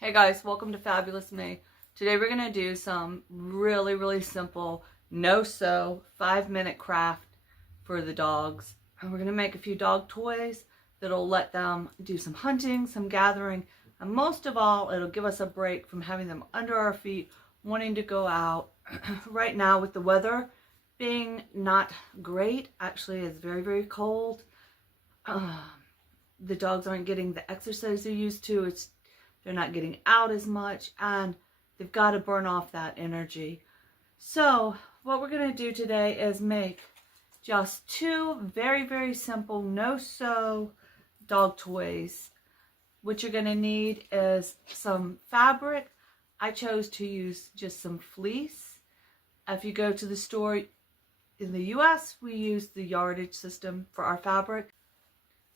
Hey guys, welcome to Fabulous Me. Today we're going to do some really simple no-sew 5-minute craft for the dogs. And we're going to make a few dog toys that'll let them do some hunting, some gathering, and most of all, it'll give us a break from having them under our feet, wanting to go out. Right now with the weather being not great, actually it's very cold. The dogs aren't getting the exercise they're used to. They're not getting out as much, and they've got to burn off that energy. So what we're going to do today is make just two very simple no-sew dog toys. What you're going to need is some fabric. I chose to use just some fleece. If you go to the store in the US, we use the yardage system for our fabric.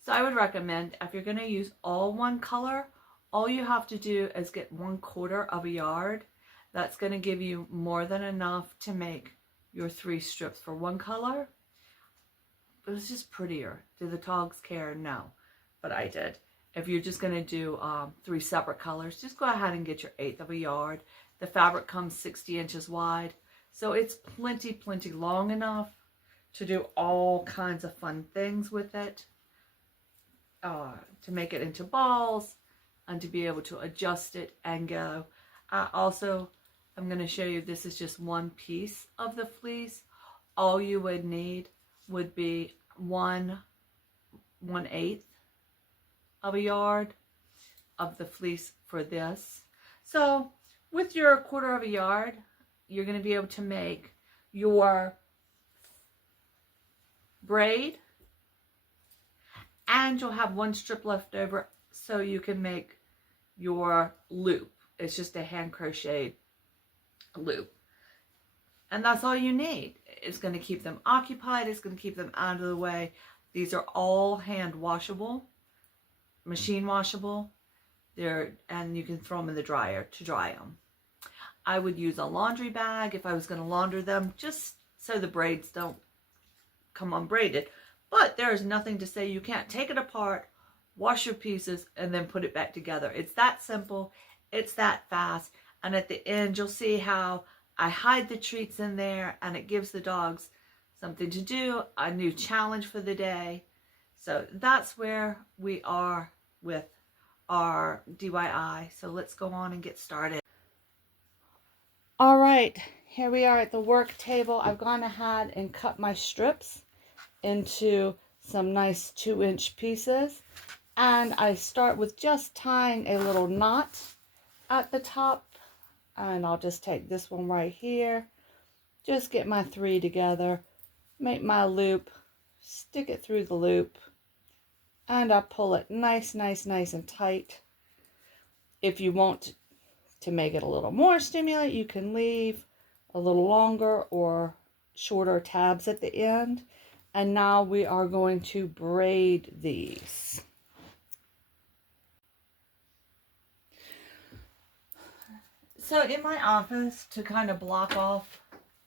So I would recommend, if you're going to use all one color, all you have to do is get 1/4 of a yard. That's going to give you more than enough to make your 3 strips for one color. It was just prettier. Do the dogs care? No, but I did. If you're just going to do 3 separate colors, just go ahead and get your 1/8 of a yard. The fabric comes 60 inches wide, so it's plenty long enough to do all kinds of fun things with it, to make it into balls, and to be able to adjust it and go. Also, I'm going to show you, this is just one piece of the fleece. All you would need would be 1/8 of a yard of the fleece for this. So with your 1/4 of a yard, you're going to be able to make your braid, and you'll have 1 strip left over, so you can make your loop. It's just a hand crocheted loop, and that's all you need. It's going to keep them occupied. It's going to keep them out of the way. These are all hand washable, machine washable. And you can throw them in the dryer to dry them. I would use a laundry bag if I was going to launder them, just so the braids don't come unbraided. But there is nothing to say you can't take it apart, wash your pieces, and then put it back together. It's that simple. It's that fast. And at the end, you'll see how I hide the treats in there, and it gives the dogs something to do, a new challenge for the day. So that's where we are with our DIY. So let's go on and get started. All right, here we are at the work table. I've gone ahead and cut my strips into some nice 2-inch pieces, and I start with just tying a little knot at the top, and I'll just take this one right here, just get my 3 together, make my loop, stick it through the loop, and I pull it nice and tight. If you want to make it a little more stimulating, you can leave a little longer or shorter tabs at the end. And now we are going to braid these. So in my office, to kind of block off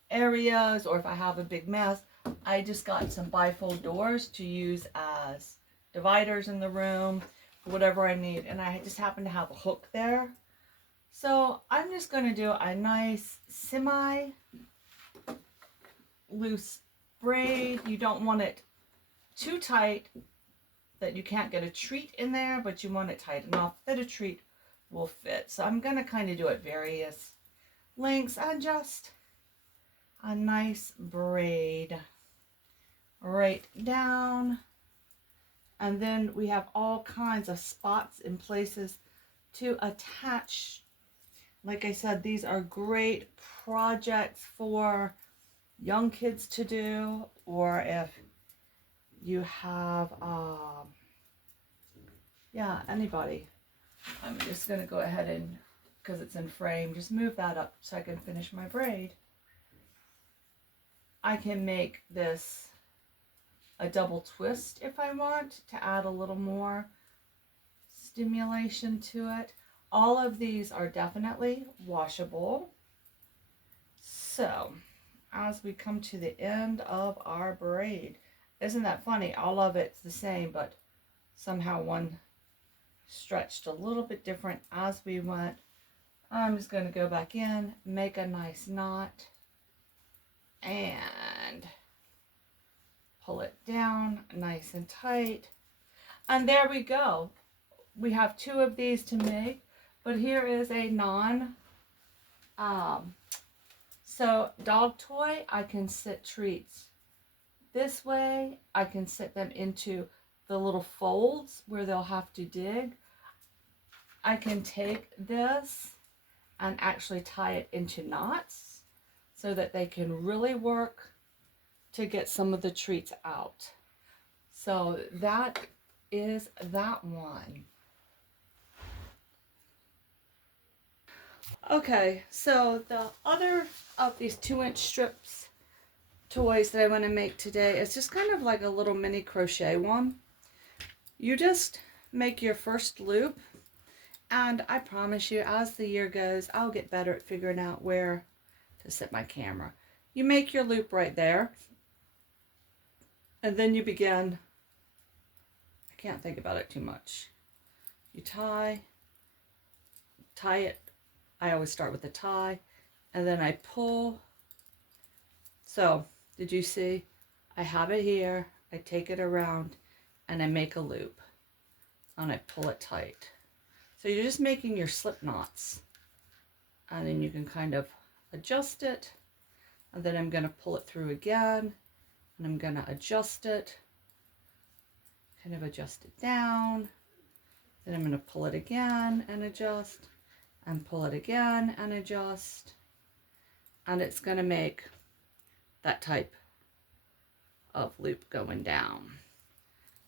areas, or if I have a big mess, I just got some bifold doors to use as dividers in the room, whatever I need. And I just happen to have a hook there. So I'm just going to do a nice semi-loose braid. You don't want it too tight that you can't get a treat in there, but you want it tight enough that a treat will fit. So I'm going to kind of do it various lengths and just a nice braid right down. And then we have all kinds of spots and places to attach. Like I said, these are great projects for young kids to do, or if you have anybody. I'm just going to go ahead and, because it's in frame, just move that up so I can finish my braid. I can make this a double twist if I want to add a little more stimulation to it. All of these are definitely washable. So as we come to the end of our braid, isn't that funny? All of it's the same, but somehow one stretched a little bit different as we went. I'm just going to go back in, make a nice knot, and pull it down nice and tight. And there we go. We have 2 of these to make, but here is a so dog toy. I can sit treats this way. I can sit them into the little folds where they'll have to dig. I can take this and actually tie it into knots so that they can really work to get some of the treats out. So that is that one. Okay, so the other of these 2-inch strips toys that I want to make today is just kind of like a little mini crochet one. You just make your first loop, and I promise you, as the year goes, I'll get better at figuring out where to set my camera. You make your loop right there, and then you begin. I can't think about it too much. You tie it. I always start with the tie, and then I pull. So, did you see? I have it here, I take it around, and I make a loop, and I pull it tight. So you're just making your slip knots, and then you can kind of adjust it, and then I'm going to pull it through again, and I'm going to adjust it, kind of adjust it down, then I'm going to pull it again and adjust, and pull it again and adjust, and it's going to make that type of loop going down.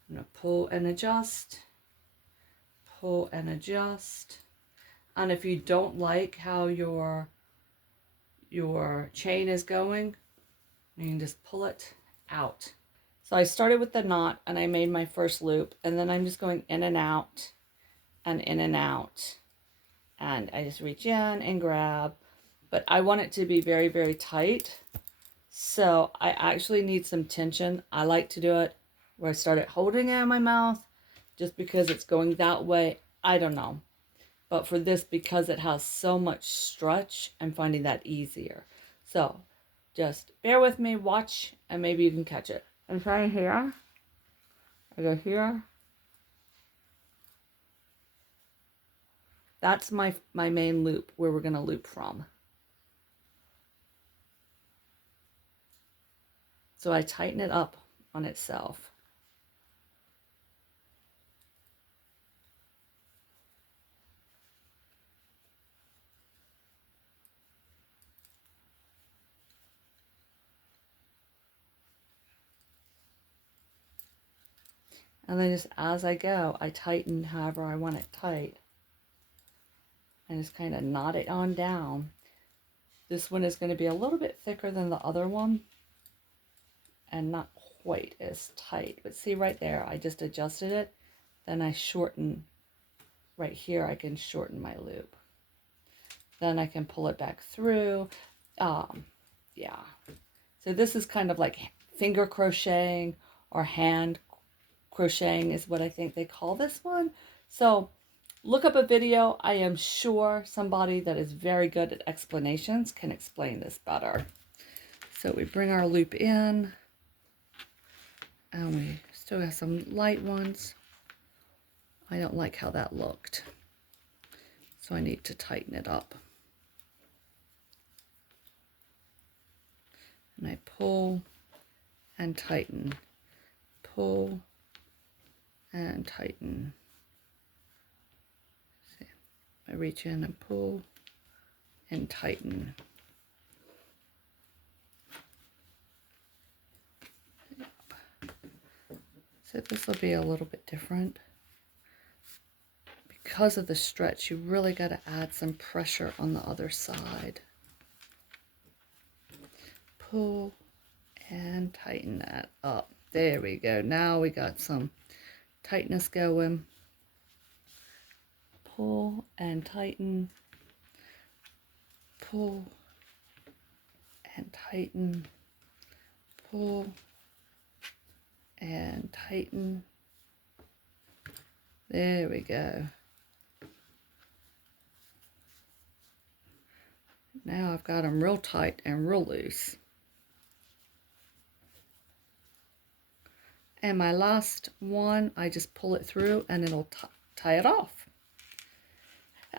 I'm going to pull and adjust, pull and adjust, and if you don't like how your chain is going, you can just pull it out. So I started with the knot and I made my first loop, and then I'm just going in and out and in and out, and I just reach in and grab, but I want it to be very, very tight. So I actually need some tension. I like to do it where I started holding it in my mouth just because it's going that way. I don't know. But for this, because it has so much stretch, I'm finding that easier. So just bear with me, watch, and maybe you can catch it. I'm trying here. I go here. That's my main loop where we're going to loop from. So I tighten it up on itself. And then just as I go, I tighten however I want it tight. And just kind of knot it on down. This one is going to be a little bit thicker than the other one, and not quite as tight. But see right there, I just adjusted it. Then I shorten right here. I can shorten my loop. Then I can pull it back through. Yeah. So this is kind of like finger crocheting or hand crocheting is what I think they call this one. So look up a video. I am sure somebody that is very good at explanations can explain this better. So we bring our loop in, and we still have some light ones. I don't like how that looked, so I need to tighten it up. And I pull and tighten, pull and tighten. See, I reach in and pull and tighten. So this will be a little bit different. Because of the stretch, you really got to add some pressure on the other side. Pull and tighten that up. There we go. Now we got some tightness going. Pull and tighten. Pull and tighten. Pull and tighten. There we go. Now I've got them real tight and real loose. And my last one, I just pull it through and it'll tie it off.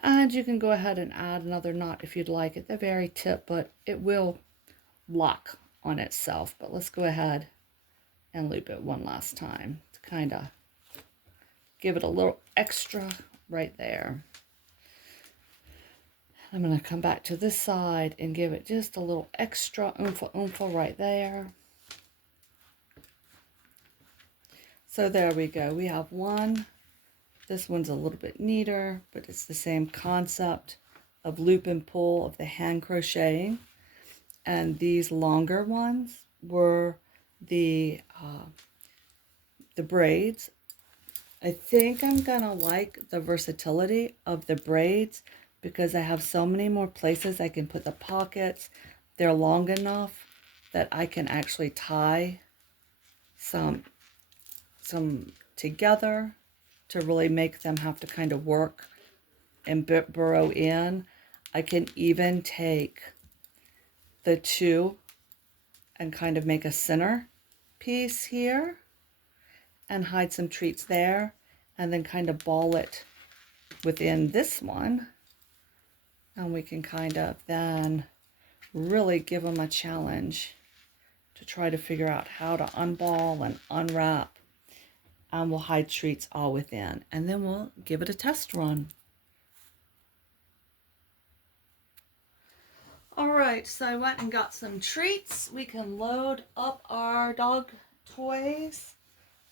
And you can go ahead and add another knot if you'd like at the very tip, but it will lock on itself. But let's go ahead and loop it one last time to kind of give it a little extra right there. I'm going to come back to this side and give it just a little extra oomph right there. So there we go. We have one. This one's a little bit neater, but it's the same concept of loop and pull of the hand crocheting. And these longer ones were the braids. I think I'm gonna like the versatility of the braids because I have so many more places I can put the pockets. They're long enough that I can actually tie some together to really make them have to kind of work and burrow in. I can even take the two and kind of make a center piece here and hide some treats there, and then kind of ball it within this one, and we can kind of then really give them a challenge to try to figure out how to unball and unwrap, and we'll hide treats all within, and then we'll give it a test run. All right, so I went and got some treats. We can load up our dog toys.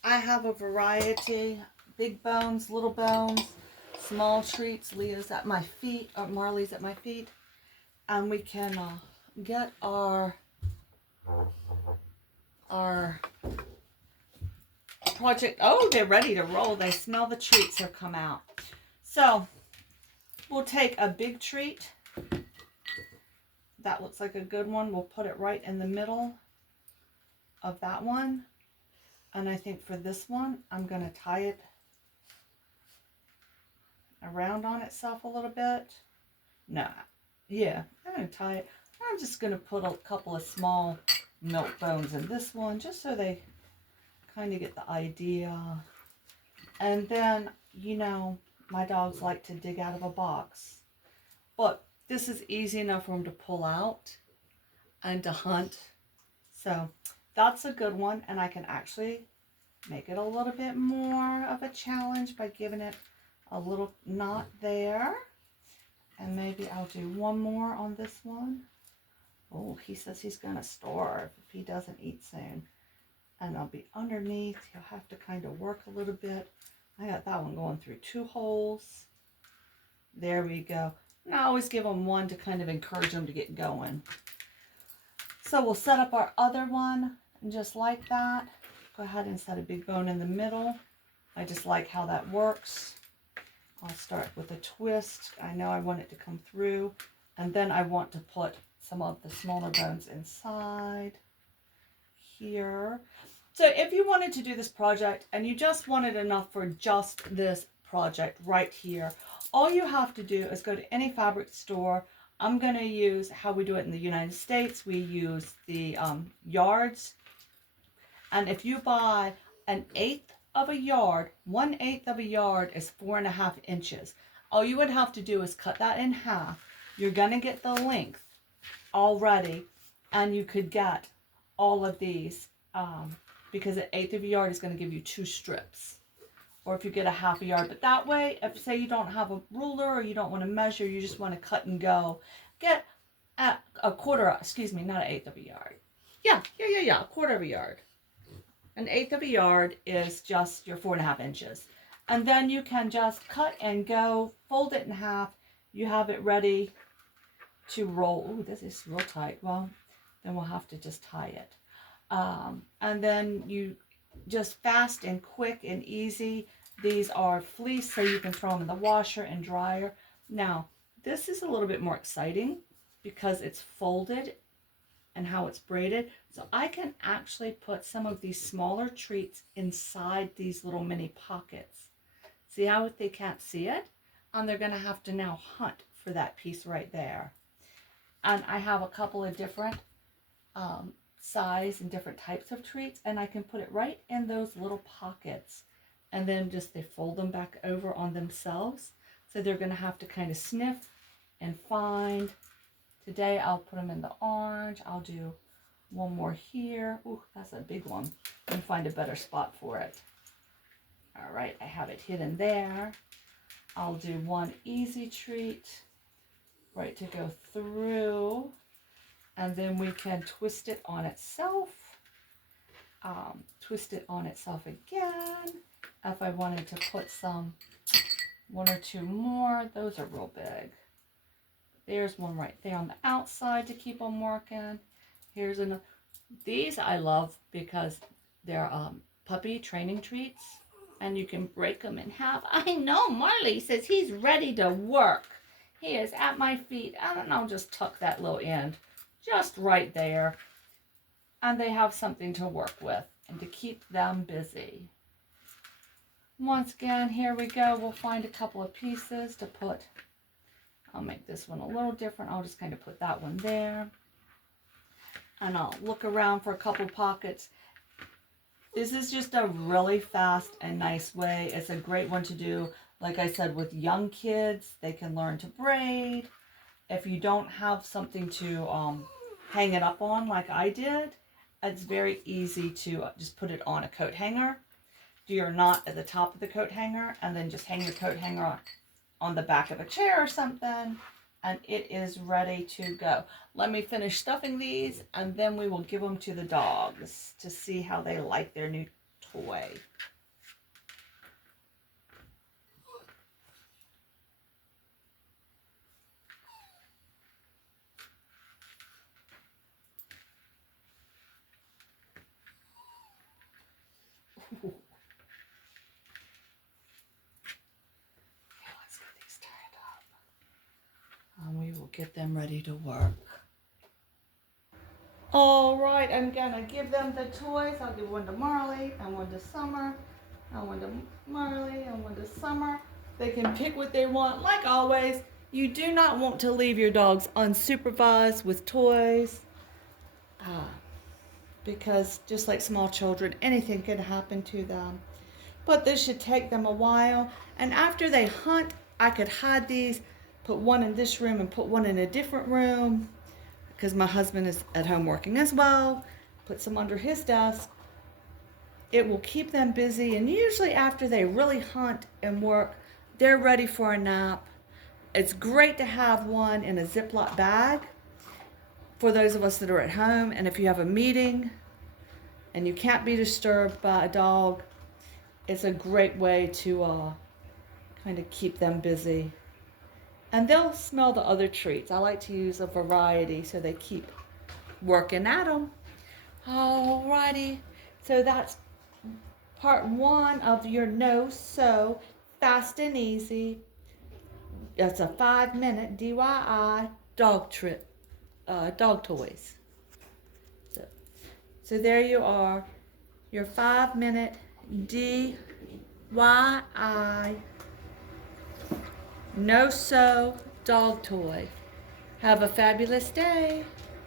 I have a variety, big bones, little bones, small treats. Leah's at my feet, or Marley's at my feet. And we can get our project. Oh, they're ready to roll. They smell the treats have come out. So we'll take a big treat. That looks like a good one. We'll put it right in the middle of that one. And I think for this one, I'm going to tie it around on itself a little bit. No, yeah, I'm going to tie it. I'm just going to put a couple of small milk bones in this one, just so they kind of get the idea. And then, you know, my dogs like to dig out of a box. But this is easy enough for them to pull out and to hunt. So that's a good one, and I can actually make it a little bit more of a challenge by giving it a little knot there. And maybe I'll do one more on this one. Oh, he says he's gonna starve if he doesn't eat soon. And I'll be underneath. He'll have to kind of work a little bit. I got that one going through 2 holes. There we go. And I always give them one to kind of encourage them to get going. So we'll set up our other one, and just like that, go ahead and set a big bone in the middle. I just like how that works. I'll start with a twist. I know I want it to come through, and then I want to put some of the smaller bones inside here. So if you wanted to do this project and you just wanted enough for just this project right here, all you have to do is go to any fabric store. I'm going to use how we do it in the United States. We use the yards. And if you buy 1/8 of a yard, 1/8 of a yard is 4.5 inches. All you would have to do is cut that in half. You're going to get the length already, and you could get all of these because 1/8 of a yard is going to give you 2 strips. Or if you get a half a yard. But that way, if say you don't have a ruler or you don't want to measure, you just want to cut and go, get a quarter, excuse me, not 1/8 of a yard. Yeah, a quarter of a yard. 1/8 of a yard is just your 4.5 inches. And then you can just cut and go, fold it in half. You have it ready to roll. Oh, this is real tight. Well, then we'll have to just tie it. And then you just fast and quick and easy. These are fleece, so you can throw them in the washer and dryer. Now, this is a little bit more exciting because it's folded and how it's braided. So I can actually put some of these smaller treats inside these little mini pockets. See how they can't see it? And they're going to have to now hunt for that piece right there. And I have a couple of different size and different types of treats, and I can put it right in those little pockets, and then just they fold them back over on themselves. So they're going to have to kind of sniff and find. Today I'll put them in the orange. I'll do one more here. Ooh, that's a big one. And find a better spot for it. All right, I have it hidden there. I'll do one easy treat right to go through, and then we can twist it on itself. Twist it on itself again. If I wanted to put some, one or two more, those are real big. There's one right there on the outside to keep them working. Here's another. These I love because they're puppy training treats, and you can break them in half. I know Marley says he's ready to work. He is at my feet. I don't know, just tuck that little end just right there. And they have something to work with and to keep them busy. Once again, here we go. We'll find a couple of pieces to put. I'll make this one a little different. I'll just kind of put that one there. And I'll look around for a couple pockets. This is just a really fast and nice way. It's a great one to do, like I said, with young kids. They can learn to braid. If you don't have something to hang it up on like I did, it's very easy to just put it on a coat hanger. Do your knot at the top of the coat hanger, and then just hang your coat hanger on the back of a chair or something, and it is ready to go. Let me finish stuffing these, and then we will give them to the dogs to see how they like their new toy. Ooh. Okay, let's get these tied up. And we will get them ready to work. All right, I'm gonna give them the toys. I'll give one to Marley and one to Summer, and one to Marley and one to Summer. They can pick what they want. Like always, you do not want to leave your dogs unsupervised with toys, because just like small children, anything can happen to them. But this should take them a while, and after they hunt, I could hide these, put one in this room and put one in a different room, because my husband is at home working as well. Put some under his desk. It will keep them busy, and usually after they really hunt and work, they're ready for a nap. It's great to have one in a Ziploc bag for those of us that are at home, and if you have a meeting and you can't be disturbed by a dog, it's a great way to kind of keep them busy. And they'll smell the other treats. I like to use a variety so they keep working at them. Alrighty, so that's part one of your no-sew, fast and easy. It's a 5-minute DIY dog trip, dog toys. So there you are, your 5-minute DIY no-sew dog toy. Have a fabulous day.